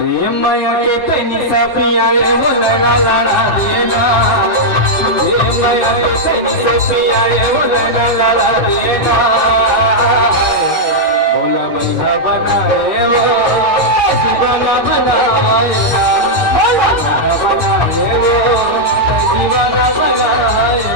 माया के तनी सपिया वो लड़ा लड़ा देना माया के तनी सपिया वो लड़ा लड़ा देना भोला भैया बनाए वो दीवाना बनाए भोला बनाए वो दीवाना बनाए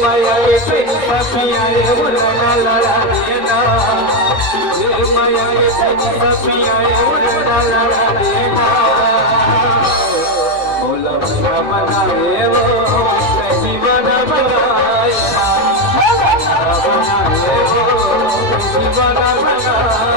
माया के सपिया वो लड़ा लड़ा देना माया के सपिया वो लड़ा लड़ा देना भोला भैया बनाए वो दीवाना बनाए वो दीवाना बनाए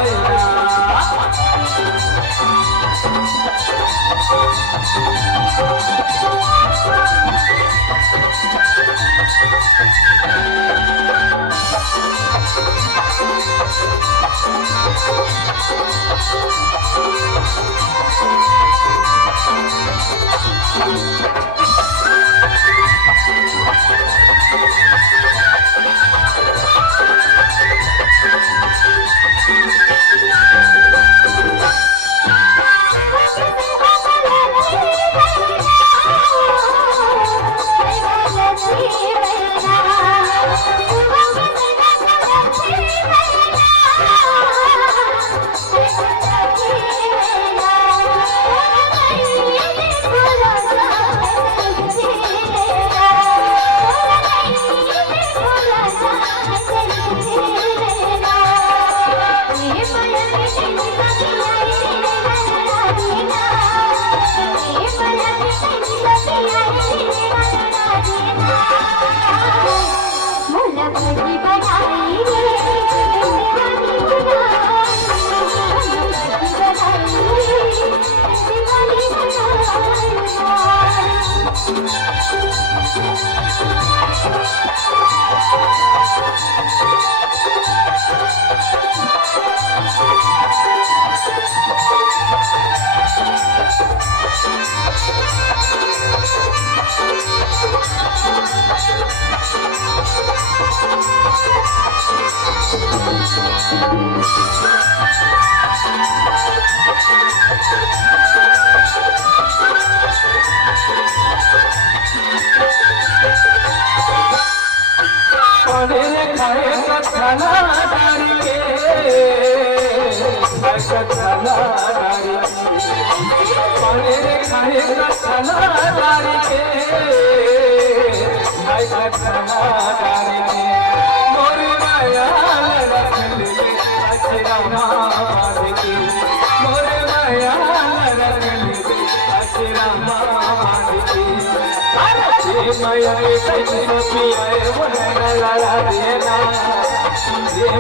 माया के सपिया वो लड़ा लड़ा देना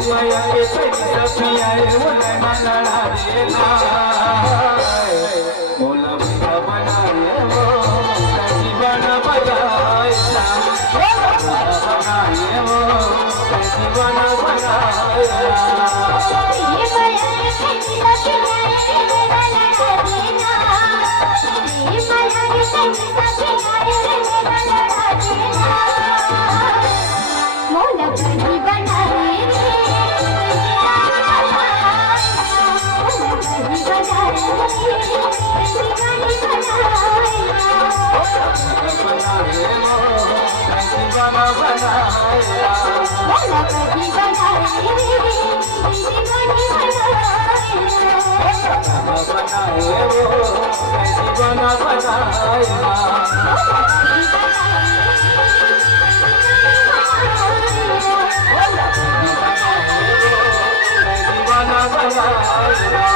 माया के सपिया वो लड़ा लड़ा देना भोला भैया बनाए वो दीवाना बनाए बनाए वो दीवाना बनाए मोला बड़ी बनाए दीवाना बनाया